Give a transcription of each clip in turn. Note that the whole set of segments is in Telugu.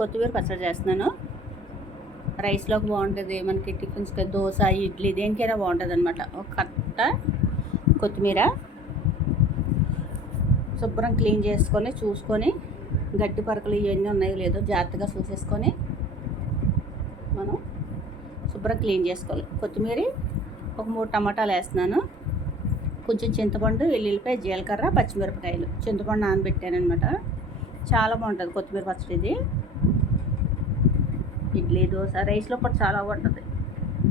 కొత్తిమీర పచ్చడి చేస్తున్నాను. రైస్లోకి బాగుంటుంది. మనకి టిఫిన్స్ దోశ ఇడ్లీ దేనికైనా బాగుంటుంది అనమాట ఒక కట్ట కొత్తిమీర శుభ్రం క్లీన్ చేసుకొని చూసుకొని గట్టి పరకలు ఇవన్నీ ఉన్నాయో లేదో జాగ్రత్తగా చూసేసుకొని మనం శుభ్రం క్లీన్ చేసుకోవాలి. కొత్తిమీర ఒక మూడు టమాటాలు వేస్తున్నాను. కొంచెం చింతపండు వెల్లుల్లిపాయ జీలకర్ర పచ్చిమిరపకాయలు. చింతపండు నానబెట్టాను అనమాట చాలా బాగుంటుంది కొత్తిమీర పచ్చడి ఇది ఇడ్లీ దోశ రైస్లో కూడా చాలా బాగుంటుంది.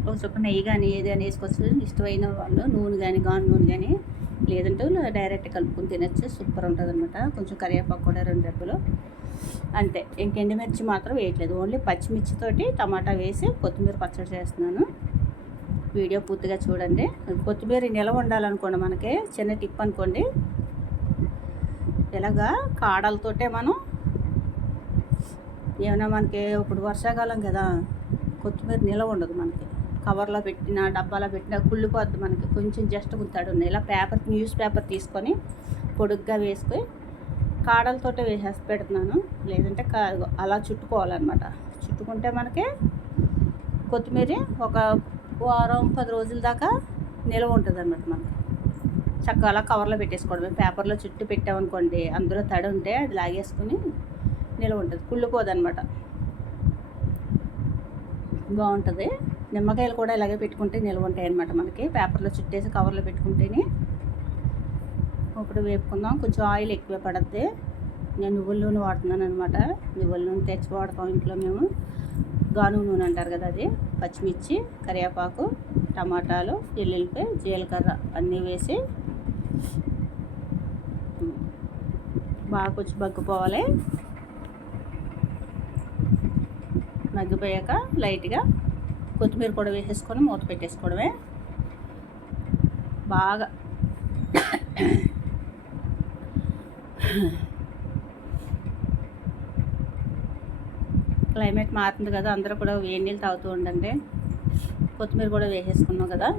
ఒక చుక్క నెయ్యి కానీ ఏది అని వేసుకోవచ్చు. ఇష్టమైన వాళ్ళు నూనె కానీ గాను నూనె కానీ లేదంటే డైరెక్ట్ కలుపుకొని తినచ్చు. సూపర్ ఉంటుంది అనమాట కొంచెం కరివేపాకు కూడా రెండు రెబ్బలు. అంతే. ఇంక ఎండుమిర్చి మాత్రం వేయట్లేదు. ఓన్లీ పచ్చిమిర్చితోటి టమాటా వేసి కొత్తిమీర పచ్చడి చేస్తున్నాను. వీడియో పూర్తిగా చూడండి. కొత్తిమీర నిలవ ఉండాలనుకోండి మనకి చిన్న టిప్ అనుకోండి. ఇలాగా కాడలతోటే మనం ఏమైనా మనకి ఇప్పుడు వర్షాకాలం కదా కొత్తిమీర నిలవ ఉండదు మనకి. కవర్లో పెట్టిన డబ్బాలో పెట్టిన కుళ్ళిపోద్ది మనకి. కొంచెం జస్ట్ గుంతాడు ఇలా పేపర్ న్యూస్ పేపర్ తీసుకొని పొడుగ్గా వేసుకొని కాడలతోటే వేసేసి పెడుతున్నాను. లేదంటే అలా చుట్టుకోవాలన్నమాట. చుట్టుకుంటే మనకి కొత్తిమీర ఒక వారం పది రోజుల దాకా నిల్వ ఉంటుంది అన్నమాట మనకి. చక్కగా అలా కవర్లో పెట్టేసుకోవడమే పేపర్లో చుట్టూ పెట్టామనుకోండి అందులో తడి ఉంటే అది లాగేసుకుని నిల్వ ఉంటుంది. కుళ్ళిపోదనమాట. బాగుంటుంది. నిమ్మకాయలు కూడా ఇలాగే పెట్టుకుంటే నిల్వ ఉంటాయి అనమాట మనకి. పేపర్లో చుట్టేసి కవర్లో పెట్టుకుంటేనే ఇప్పుడు వేపుకుందాం. కొంచెం ఆయిల్ ఎక్కువ పడద్ది. నేను నువ్వుల నూనె వాడుతున్నాను అనమాట నువ్వుల నూనె తెచ్చి వాడతాం ఇంట్లో మేము. గాను నూనె అంటారు కదా అది. పచ్చిమిర్చి కరివేపాకు టమాటాలు ఎల్లుల్లిపాయ జీలకర్ర అన్నీ వేసి బాగా కొంచెం బగ్గిపోవాలి మగ్గిపోయాక లైట్గా కొత్తిమీర కూడా వేసేసుకొని మూత పెట్టేసుకోవడమే. బాగా క్లైమేట్ మారుతుంది కదా అందరూ కూడా వేడి నీళ్ళు తాగుతూ ఉండండి. కొత్తిమీర కూడా వేసేసుకున్నాం కదా.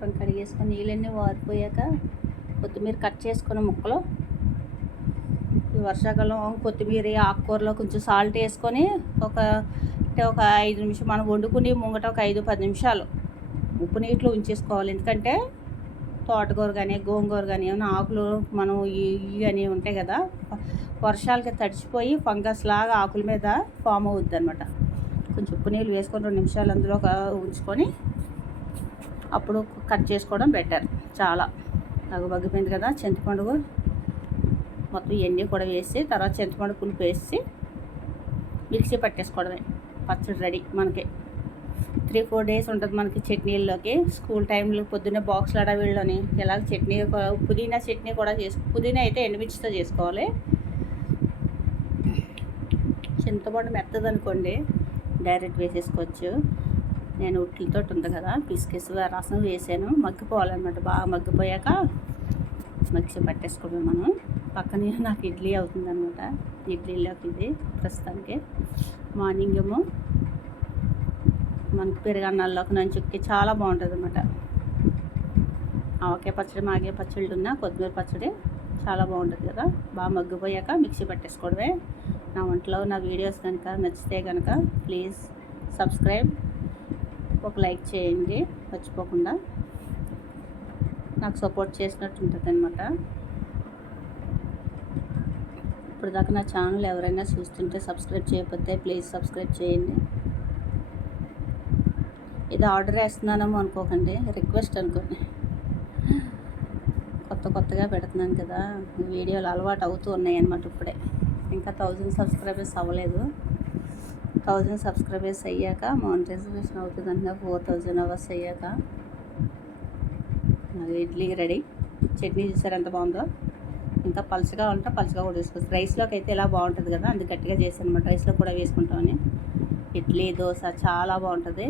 కడిగేసుకొని నీళ్ళన్నీ వారిపోయాక కొత్తిమీర కట్ చేసుకున్న ముక్కలు. ఈ వర్షాకాలం కొత్తిమీర ఆకుకూరలో కొంచెం సాల్ట్ వేసుకొని ఒక అంటే ఒక ఐదు నిమిషం మనం వండుకుని ముంగట ఒక ఐదు పది నిమిషాలు ఉప్పు నీటిలో ఉంచేసుకోవాలి. ఎందుకంటే తోటకూర కానీ గోంగూర కానీ ఏమైనా ఆకులు మనం ఇవి అని ఉంటాయి కదా వర్షాలకి తడిచిపోయి ఫంగస్ లాగా ఆకుల మీద ఫామ్ అవుద్ది అనమాట కొంచెం ఉప్పు నీళ్ళు వేసుకొని రెండు నిమిషాలు అందులో ఉంచుకొని అప్పుడు కట్ చేసుకోవడం బెటర్. చాలా. తగ్గుబగ్గిపోయింది కదా చింతపండు మొత్తం ఇవన్నీ కూడా వేసి తర్వాత చింతపండు పులుపు వేసి మిక్సీ పట్టేసుకోవడమే. పచ్చడి రెడీ మనకి. త్రీ ఫోర్ డేస్ ఉంటుంది మనకి చట్నీల్లోకి. స్కూల్ టైంలో పొద్దున్నే బాక్స్లు అడవిళ్ళని ఇలా చట్నీ పుదీనా చట్నీ కూడా చేసు పుదీనా అయితే ఎండుమిర్చితో చేసుకోవాలి. చింతపండు మెత్తది అనుకోండి డైరెక్ట్ వేసేసుకోవచ్చు. నేను ఉట్లతో ఉంది కదా పిసికేసి రసం వేసాను. మగ్గిపోవాలన్నమాట. బాగా మగ్గిపోయాక మిక్సీ పట్టేసుకోవడం మనం. పక్కనే నాకు ఇడ్లీ అవుతుంది అనమాట ఇడ్లీలోకి ఇది ప్రస్తుతానికి. మార్నింగ్ ఏమో మనకి పెరుగన్నాల్లోకి నంచుక్కి చాలా బాగుంటుంది అనమాట ఆవకాయ పచ్చడి మాగే పచ్చడి ఉన్న కొత్తిమీర పచ్చడి చాలా బాగుంటుంది కదా. బాగా మగ్గిపోయాక మిక్సీ పట్టేసుకోవడమే. నా వంటలో నా వీడియోస్ కనుక నచ్చితే కనుక ప్లీజ్ సబ్స్క్రైబ్ ఒక లైక్ చేయండి మర్చిపోకుండా. నాకు సపోర్ట్ చేసినట్టు ఉంటుంది అనమాట ఇప్పుడు దాకా నా ఛానల్ ఎవరైనా చూస్తుంటే సబ్స్క్రైబ్ చేయకపోతే ప్లీజ్ సబ్స్క్రైబ్ చేయండి. ఇది ఆర్డర్ వేస్తున్నానేమో అనుకోకండి రిక్వెస్ట్ అనుకోండి. కొత్త కొత్తగా పెడుతున్నాను కదా వీడియోలు అలవాటు అవుతూ ఉన్నాయి అనమాట ఇప్పుడే. ఇంకా థౌజండ్ సబ్స్క్రైబర్స్ అవ్వలేదు. థౌజండ్ సబ్స్క్రైబర్స్ అయ్యాక మానిటైజేషన్ అవుతుంది అంటున్నా ఫోర్ థౌజండ్ అవర్స్ అయ్యాక. ఇడ్లీ రెడీ. చట్నీ చూసారు ఎంత బాగుందో. ఇంకా పలుచగా ఉంటే పలుచగా కూడా వేసుకోవచ్చు రైస్లోకి అయితే ఇలా బాగుంటుంది కదా అందుకు గట్టిగా చేశాను అనమాట రైస్లో కూడా వేసుకుంటామని. ఇడ్లీ దోశ చాలా బాగుంటుంది.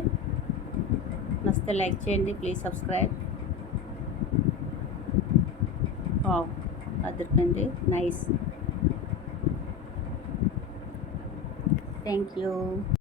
నచ్చితే లైక్ చేయండి ప్లీజ్ సబ్స్క్రైబ్. అదిరిపోయింది. నైస్. Thank you.